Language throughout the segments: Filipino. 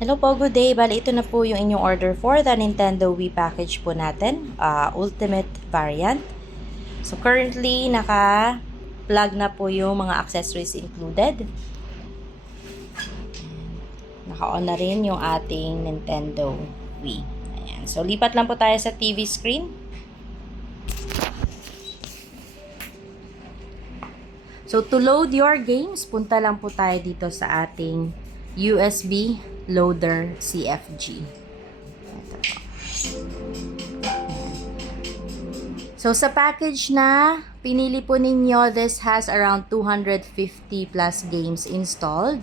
Hello po, good day. Bali, ito na po yung inyong order for the Nintendo Wii package po natin, Ultimate variant. So, currently, naka-plug na po yung mga accessories included. Naka-on na rin yung ating Nintendo Wii. Ayan. So, lipat lang po tayo sa TV screen. So, to load your games, punta lang po tayo dito sa ating USB loader CFG. Ito po. So, sa package na pinili po ninyo, this has around 250 plus games installed.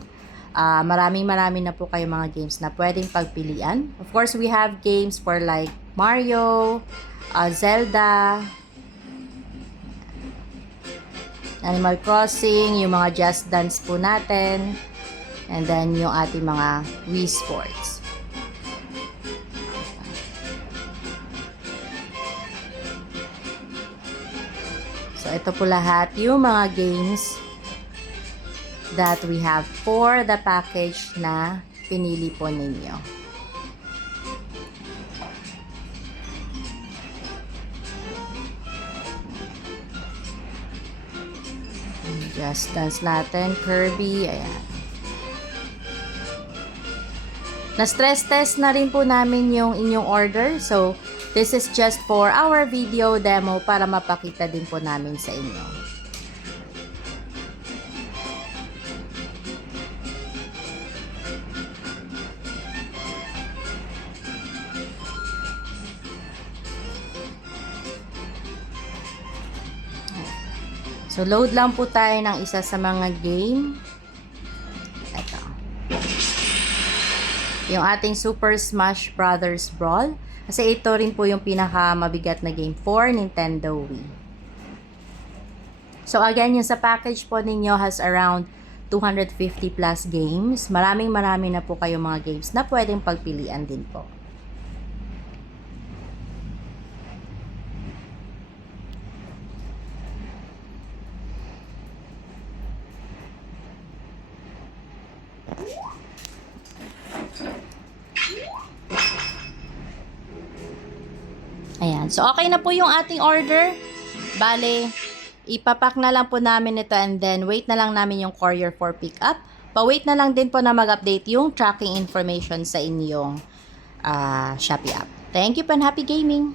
Marami na po kayo mga games na pwedeng pagpilian. Of course, we have games for like Mario, Zelda, Animal Crossing, yung mga Just Dance po natin, and then yung ating mga Wii Sports. So, ito po lahat yung mga games that we have for the package na pinili po ninyo. Just Dance natin, Kirby, ayan. Na-stress test na rin po namin yung inyong order. So, this is just for our video demo para mapakita din po namin sa inyo. So, load lang po tayo ng isa sa mga game. Ito. Yung ating Super Smash Brothers Brawl. Kasi ito rin po yung pinaka-mabigat na game for Nintendo Wii. So, again, yung sa package po ninyo has around 250 plus games. Marami na po kayo mga games na pwedeng pagpilian din po. Ayan. So, okay na po yung ating order. Bale, ipapack na lang po namin ito and then wait na lang namin yung courier for pickup. Pa-wait na lang din po na mag-update yung tracking information sa inyong Shopee app. Thank you po and happy gaming!